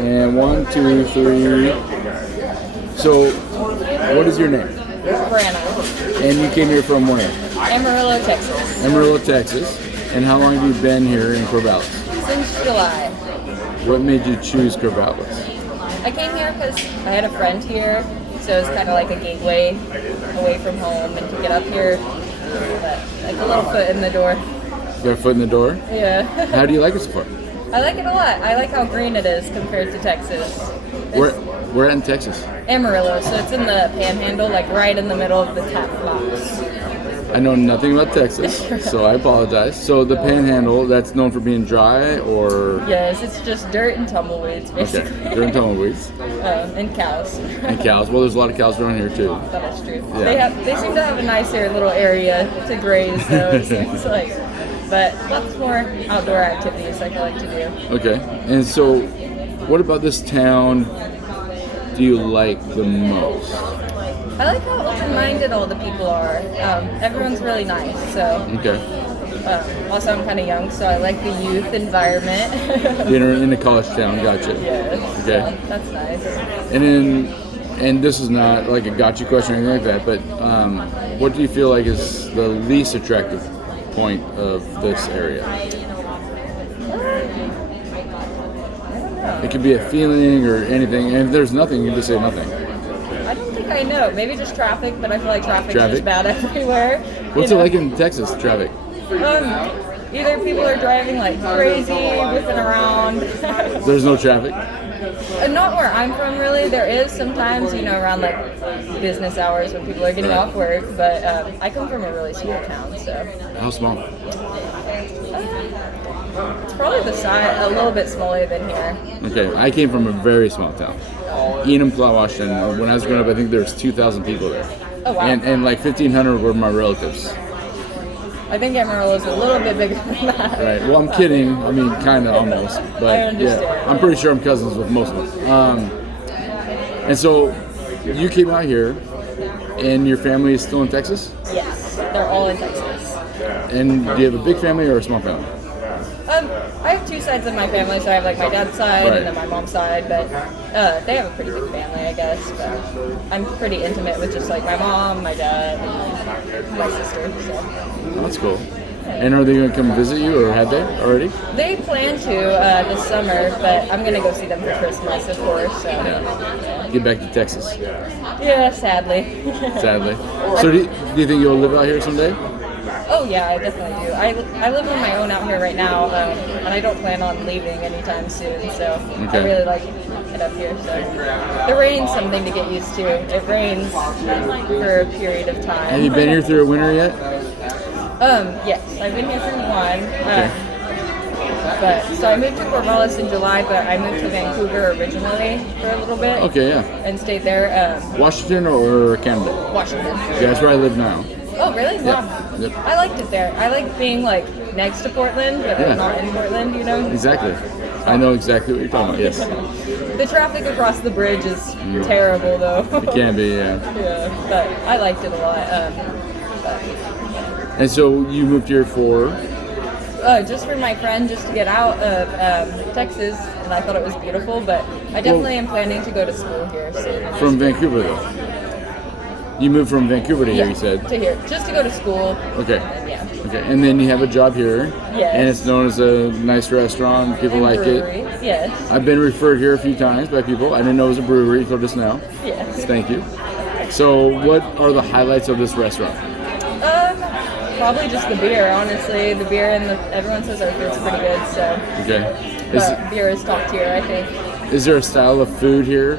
And 1, 2, 3. So, what is your name? Brianna. And you came here from where? Amarillo, Texas. Amarillo, Texas. And how long have you been here in Corvallis? Since July. What made you choose Corvallis? I came here because I had a friend here, so it was kind of like a gateway away from home, and to get up here, like a little foot in the door. You got a foot in the door? Yeah. How do you like it so far? I like it a lot. I like how green it is compared to Texas. Where in Texas? Amarillo, so it's in the panhandle, like right in the middle of the tap box. I know nothing about Texas, so I apologize. So the panhandle, that's known for being dry, or? Yes, it's just dirt and tumbleweeds, basically. Okay, dirt and tumbleweeds. And cows. And cows. Well, there's a lot of cows around here too. That is true. Yeah. They seem to have a nicer little area to graze, though, it seems like. But lots more outdoor activities I like to do. Okay. And so, what about this town do you like the most? I like how open-minded all the people are. Everyone's really nice, so. Okay. Also, I'm kind of young, so I like the youth environment. You're in a college town, gotcha. Yes. Okay. So that's nice. And this is not like a gotcha question or anything like that, but what do you feel like is the least attractive point of this area? I don't know. It could be a feeling or anything, and if there's nothing, you can just say nothing. I don't think I know. Maybe just traffic, but I feel like traffic? Is just bad everywhere. What's it like in Texas, traffic? Either people are driving like crazy, whipping around. There's no traffic? Not where I'm from, really. There is sometimes, around like business hours when people are getting off work, but I come from a really small town, so. How small? It's probably the size, a little bit smaller than here. Okay, I came from a very small town. Enumclaw, Washington. When I was growing up, I think there was 2,000 people there. Oh, wow. And like 1,500 were my relatives. I think Amarillo is a little bit bigger than that. Right. Well, I'm kidding. I mean, kind of almost. But I understand. yeah, I'm pretty sure I'm cousins with most of them. And so you came out here, and your family is still in Texas? Yes, they're all in Texas. And do you have a big family or a small family? I have two sides of my family, so I have like my dad's side Right. and then my mom's side, but they have a pretty big family, I guess. But I'm pretty intimate with just like my mom, my dad, and my sister. So. Oh, that's cool. And are they going to come visit you, or have they already? They plan to this summer, but I'm gonna go see them for Christmas, of course. So. Yeah. Get back to Texas. Yeah, sadly. Sadly. So do you think you'll live out here someday? Oh yeah, I definitely do. I live on my own out here right now, and I don't plan on leaving anytime soon. So I really like it up here. So the rain's something to get used to. It rains for a period of time. Have you been here through a winter yet? Yes, I've been here through one. But so I moved to Corvallis in July, but I moved to Vancouver originally for a little bit. Okay, yeah. And stayed there. Washington or Canada? Washington. Yeah, that's where I live now. Oh, really? Yeah. Wow. Yep. I liked it there. I like being like next to Portland, but Yeah. not in Portland, Exactly. I know exactly what you're talking about, yes. The traffic across the bridge is terrible, though. It can be, yeah. Yeah, but I liked it a lot. And so you moved here for? Just for my friend, just to get out of Texas, and I thought it was beautiful, but I definitely am planning to go to school here soon. From Vancouver, though? You moved from Vancouver to here, you said? To here, just to go to school. Okay. Yeah. Okay, and then you have a job here. Yes. And it's known as a nice restaurant. People And like brewery. it. Yes. I've been referred here a few times by people. I didn't know it was a brewery until just now. Yes. Thank you. So what are the highlights of this restaurant? Probably just the beer, honestly. The beer and everyone says our food's pretty good, so. Okay. But beer is top tier, I think. Is there a style of food here?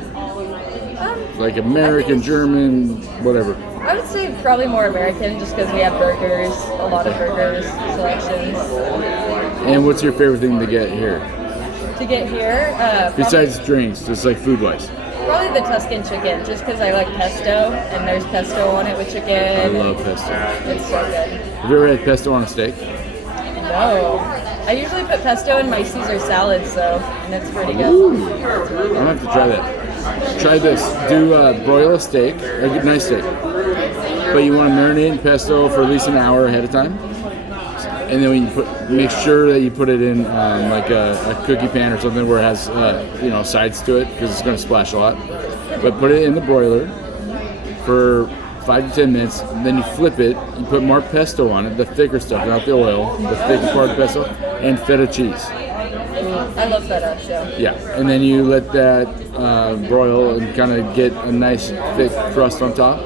Like American, German, whatever? I would say probably more American, just because we have burgers, a lot of burgers, selections. And what's your favorite thing to get here? To get here, Besides drinks, just like food-wise. probably the Tuscan chicken, just because I like pesto, and there's pesto on it with chicken. I love pesto. It's so good. Have you ever had pesto on a steak? No. I usually put pesto in my Caesar salads, though, and it's pretty good. Ooh, I'm gonna have to try that. Try this. Do broil a steak, a nice steak, but you want to marinate in pesto for at least an hour ahead of time, and then when you make sure that you put it in like a cookie pan or something where it has sides to it, because it's going to splash a lot. But put it in the broiler for 5 to 10 minutes, and then you flip it. You put more pesto on it, the thicker stuff, not the oil, the thick part of pesto, and feta cheese. I love feta, so. Yeah, and then you let that broil and kind of get a nice thick crust on top.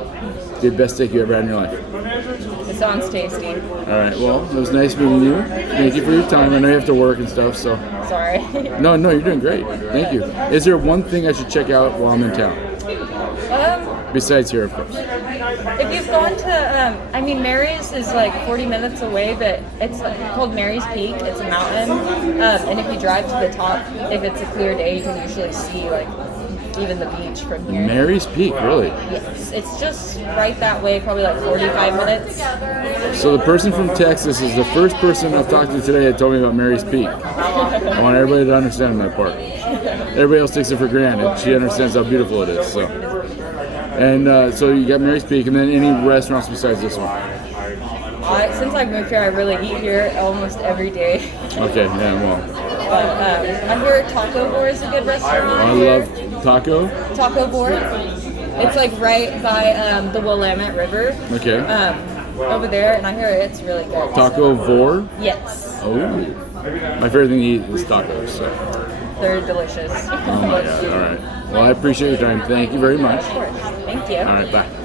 The best steak you ever had in your life. It sounds tasty. All right, well, it was nice meeting you. Thank you for your time. I know you have to work and stuff, so. Sorry. No, you're doing great. Thank you. Is there one thing I should check out while I'm in town? Besides here, of course. If you've gone to, Mary's is like 40 minutes away, but it's called Mary's Peak. It's a mountain, and if you drive to the top, if it's a clear day, you can usually see like even the beach from here. Mary's Peak, really? Yes, it's just right that way, probably like 45 minutes. So the person from Texas is the first person I've talked to today that told me about Mary's Peak. I want everybody to understand that part. Everybody else takes it for granted. She understands how beautiful it is. So. And so you got Mary's Peak, and then any restaurants besides this one? Since I've moved here, I really eat here almost every day. Okay, yeah, well. But I heard Taco Vor is a good restaurant. I love taco. Taco Vor. It's like right by the Willamette River. Okay. Over there, and I hear it's really good. Taco Vor? Yes. Oh. My favorite thing to eat is tacos, so. They're delicious. Oh my God, all right. Well, I appreciate your time. Thank you very much. Of course. Thank you. All right, bye.